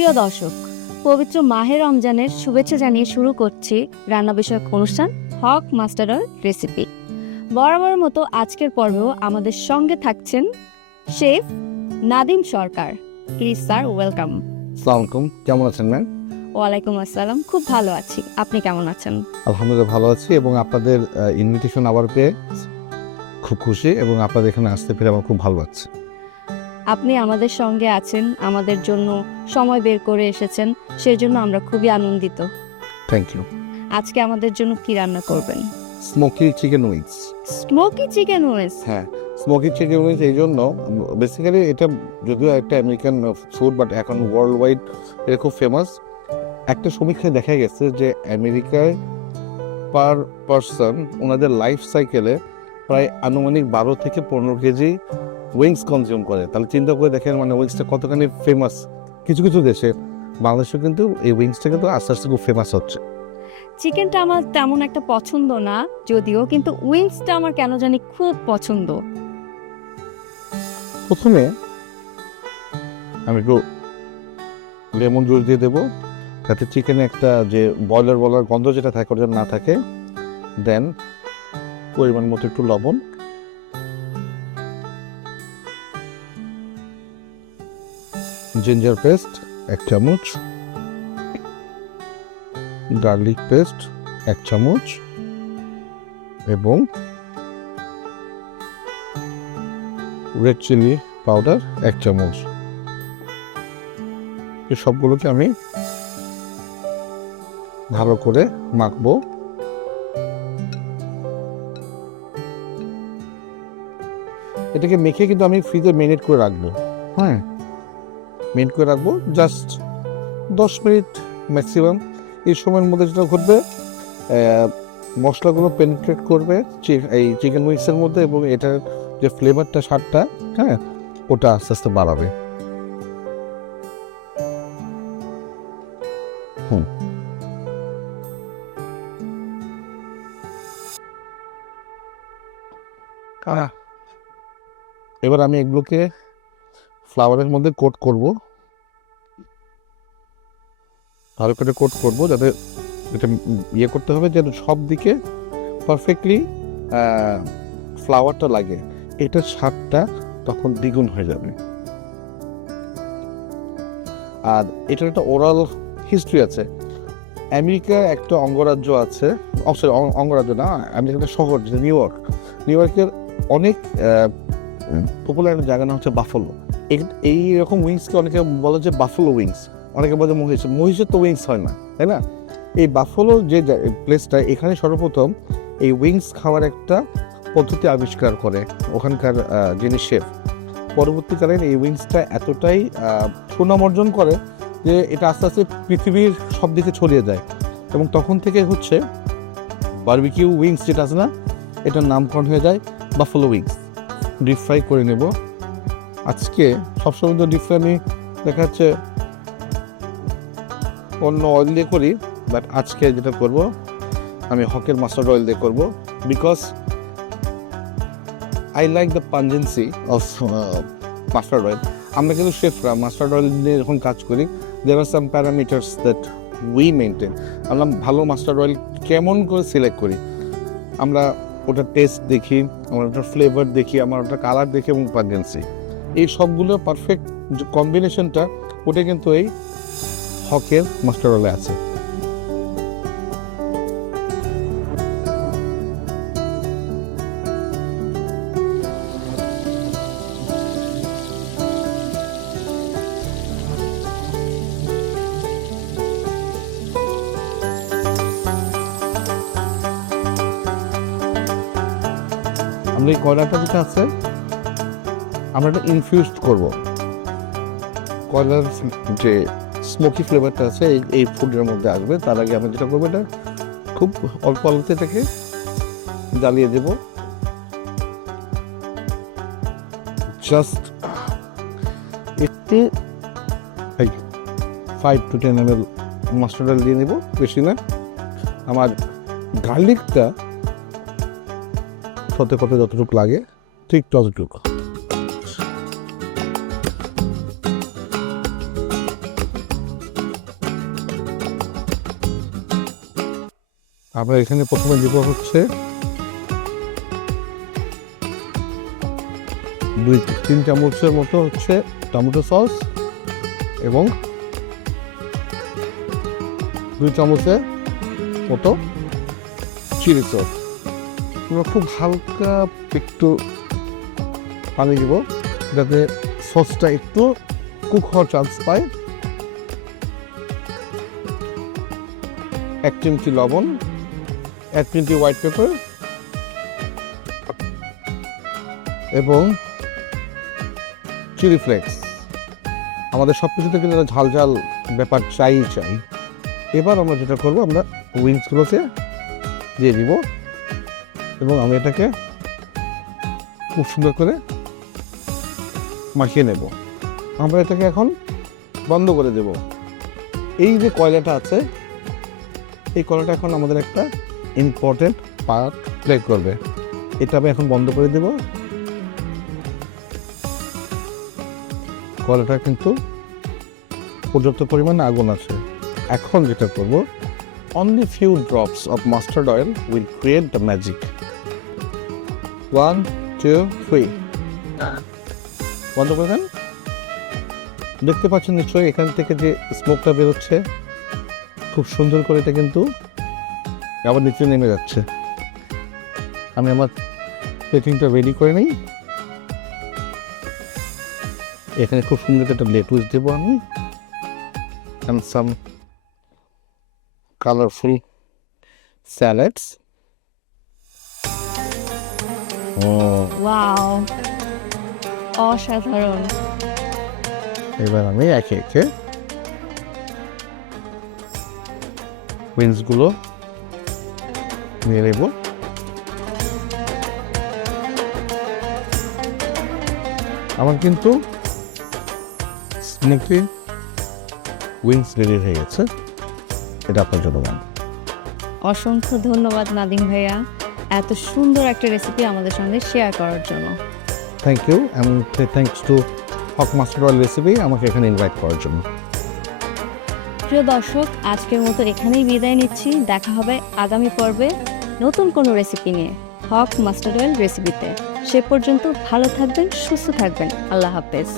প্রিয় দর্শক, পবিত্র মাহে রমজানের শুভেচ্ছা জানিয়ে শুরু করছি রান্না বিষয়ক অনুষ্ঠান হক মাস্টারের রেসিপি। বরাবর মতো আজকের পর্বেও আমাদের সঙ্গে থাকছেন chef Nadim Sarkar. Please sir, welcome. আসসালামু আলাইকুম, কেমন আছেন ম্যাম? ওয়ালাইকুম আসসালাম, খুব ভালো আছি। আপনি কেমন আছেন? আলহামদুলিল্লাহ ভালো আছি এবং আপনাদের ইনভিটেশন আবার পেয়ে খুব খুশি এবং আপনাদের এখানে আসতে পেরে আমার খুব ভালো লাগছে। আপনি আমাদের সঙ্গে আছেন, আমাদের জন্য সময় বের করে এসেছেন, সেজন্য আমরা খুবই আনন্দিত। Thank you. আজকে আমাদের জন্য কি রান্না করবেন? Smoky chicken wings. Smoky chicken wings. হ্যাঁ, স্মোকি চিকেন উইংস এই জন্য বেসিক্যালি এটা যদিও একটা আমেরিকান ফুড, বাট এখন ওয়ার্ল্ড ওয়াইড এটা খুব ফেমাস। একটা সমীক্ষায় দেখা গেছে যে আমেরিকায় পার পারসন ওনাদের লাইফ সাইকেলে প্রায় আনুমানিক 12 থেকে 15 কেজি উইংস কনজিউম করে। তাহলে চিন্তা করে দেখেন মানে উইংসটা কতখানি ফেমাস। কিছু কিছু দেশে, বাংলাদেশে কিন্তু এই উইংসটা কিন্তু আস্তে আস্তে খুব ফেমাস হচ্ছে। চিকেনটা আমার তেমন একটা পছন্দ না যদিও, কিন্তু উইংসটা আমার কেন জানি খুব পছন্দ। প্রথমে আমি একটু লেমন জুস দিয়ে দেবো যাতে চিকেনে একটা যে বলার গন্ধ যেটা থাকে ওটা না থাকে। দেন পরিমাণ মতো একটু লবণ, জিঞ্জার পেস্ট 1 চামচ, গার্লিক পেস্ট 1 চামচ এবং রেড চিলি পাউডার 1 চামচ। এই সবগুলোকে আমি ভালো করে মাখবো। এটাকে মেখে কিন্তু আমি ফ্রিজে মেরিনেট করে রাখবো। হ্যাঁ, মেরিনেট করে রাখবো জাস্ট 10 মিনিট ম্যাক্সিমাম। এই সময়ের মধ্যে যেটা ঘটবে, মশলাগুলো পেনিট্রেট করবে এই চিকেন উইংসের মধ্যে এবং এটার যে ফ্লেভারটা, স্বাদটা, হ্যাঁ, ওটা আস্তে আস্তে বাড়াবে। এবার আমি এগুলোকে ফ্লাওয়ারের মধ্যে কোট করব, ভালো করে কোট করব যাতে এটা ইয়ে করতে হবে যেন সব দিকে পারফেক্টলি ফ্লাওয়ারটা লাগে। এটার স্বাদটা তখন দ্বিগুণ হয়ে যাবে। আর এটার একটা ওরাল হিস্ট্রি আছে। আমেরিকার একটা অঙ্গরাজ্য আছে, অঙ্গরাজ্য না, আমেরিকার একটা শহর যেটা নিউ ইয়র্ক। নিউ ইয়র্কের অনেক পপুলার একটা জায়গার নাম হচ্ছে বাফালো। এই রকম উইংসকে অনেকে বলে যে বাফালো উইংস, অনেকে বলে মহিষের তো উইংস হয় না, তাই না? এই বাফালো যে প্লেসটা, এখানে সর্বপ্রথম এই উইংস খাওয়ার একটা পদ্ধতি আবিষ্কার করে ওখানকার যিনি শেফ। পরবর্তীকালে এই উইংসটা এতটাই সুনাম অর্জন করে যে এটা আস্তে আস্তে পৃথিবীর সব দিকে ছড়িয়ে যায় এবং তখন থেকে হচ্ছে বারবিকিউ উইংস যেটা আছে না, এটার নামকরণ হয়ে যায় বাফালো উইংস। ডিপ ফ্রাই করে নেব আজকে। সবসময় তো ডিপ ফ্রাই আমি দেখা যাচ্ছে অন্য অয়েল দিয়ে করি, বাট আজকে যেটা করব আমি হকের মাস্টার্ড অয়েল দিয়ে করব, because I like the pungency of mustard oil. আমরা কিন্তু শেফরা মাস্টার্ড অয়েল নিয়ে যখন কাজ করি, there are some parameters that we maintain. আমরা ভালো মাস্টার্ড অয়েল কেমন করে সিলেক্ট করি, আমরা ওটার টেস্ট দেখি, আমরা ওটার ফ্লেভার দেখি, আমরা ওটার কালার দেখি এবং পাঞ্জেন্সি, এই সবগুলো পারফেক্ট যে কম্বিনেশনটা, ওটা কিন্তু এই হকের মাস্টার্ড অয়েলে আছে। আমরা এই কয়লাটা যেটা আছে, আমরা এটা ইনফিউজড করব। কয়লার যে স্মোকি ফ্লেভারটা আছে এই ফুডের মধ্যে আসবে। তার আগে আমরা যেটা করবো, এটা খুব অল্প আলোতে এটাকে জ্বালিয়ে দেব। জাস্ট একটু 5 to 10 ml মাস্টার্ড অয়েল দিয়ে নেব, বেশি না। আমার গার্লিকটা সতে কত যতটুকু লাগে ঠিক ততটুকু। আমরা এখানে প্রথমে দিব হচ্ছে 2-3 চামচের মতো হচ্ছে টমেটো সস এবং 2 চামচের মতো চিলি সস। আমরা খুব হালকা একটু পানি দিব যাতে সসটা একটু কুক হওয়ার চান্স পায়। 1 চিমটি লবণ, 1 চিমটি হোয়াইট পেপার এবং চিলি ফ্লেক্স। আমাদের সব কিছুতে কিন্তু ঝাল ঝাল ব্যাপার চাই। এবার আমরা যেটা করব, আমরা উইংসগুলোকে দিয়ে দিব এবং আমি এটাকে খুব সুন্দর করে মাখিয়ে নেব। আমরা এটাকে এখন বন্ধ করে দেব। এই যে কয়লাটা আছে, এই কয়লাটা এখন আমাদের একটা ইম্পর্টেন্ট পার্ট প্লে করবে। এটা আমি এখন বন্ধ করে দেব। কয়লাটা কিন্তু পর্যাপ্ত পরিমাণে আগুন আছে। এখন যেটা করব, only few drops of mustard oil will create the magic. 1, 2, 3 বন্ধ করে দেন। দেখতে পাচ্ছেন নিশ্চয়ই এখান থেকে যে স্মোকটা বেরোচ্ছে, খুব সুন্দর করে এটা কিন্তু আবার নিচে নেমে যাচ্ছে। আমি আমার প্লেটিংটা রেডি করে নিই। এখানে খুব সুন্দর একটা লেটুস দেবো আমি, and some colorful salads. Wow, অসাধারণ। এবার আমি একে একে উইংসগুলো নিয়ে নেব। আমার কিন্তু স্নেকি উইংস রেডি হয়ে গেছে। এটা আপনার জন্য ম্যাম। অসংখ্য ধন্যবাদ নাদিম ভাইয়া, এত সুন্দর একটা রেসিপি আমাদের সঙ্গে শেয়ার করার জন্য। থ্যাংক ইউ, এবং thanks to Hoque mustard oil recipe আমাকে এখানে ইনভাইট করার জন্য। প্রিয় দর্শক, আজকের মতো এখানেই বিদায় নিচ্ছি। দেখা হবে আগামী পর্বে নতুন কোনো রেসিপি নিয়ে, হক মাস্টার্ড অয়েল রেসিপিতে। সে পর্যন্ত ভালো থাকবেন, সুস্থ থাকবেন। আল্লাহ হাফেজ।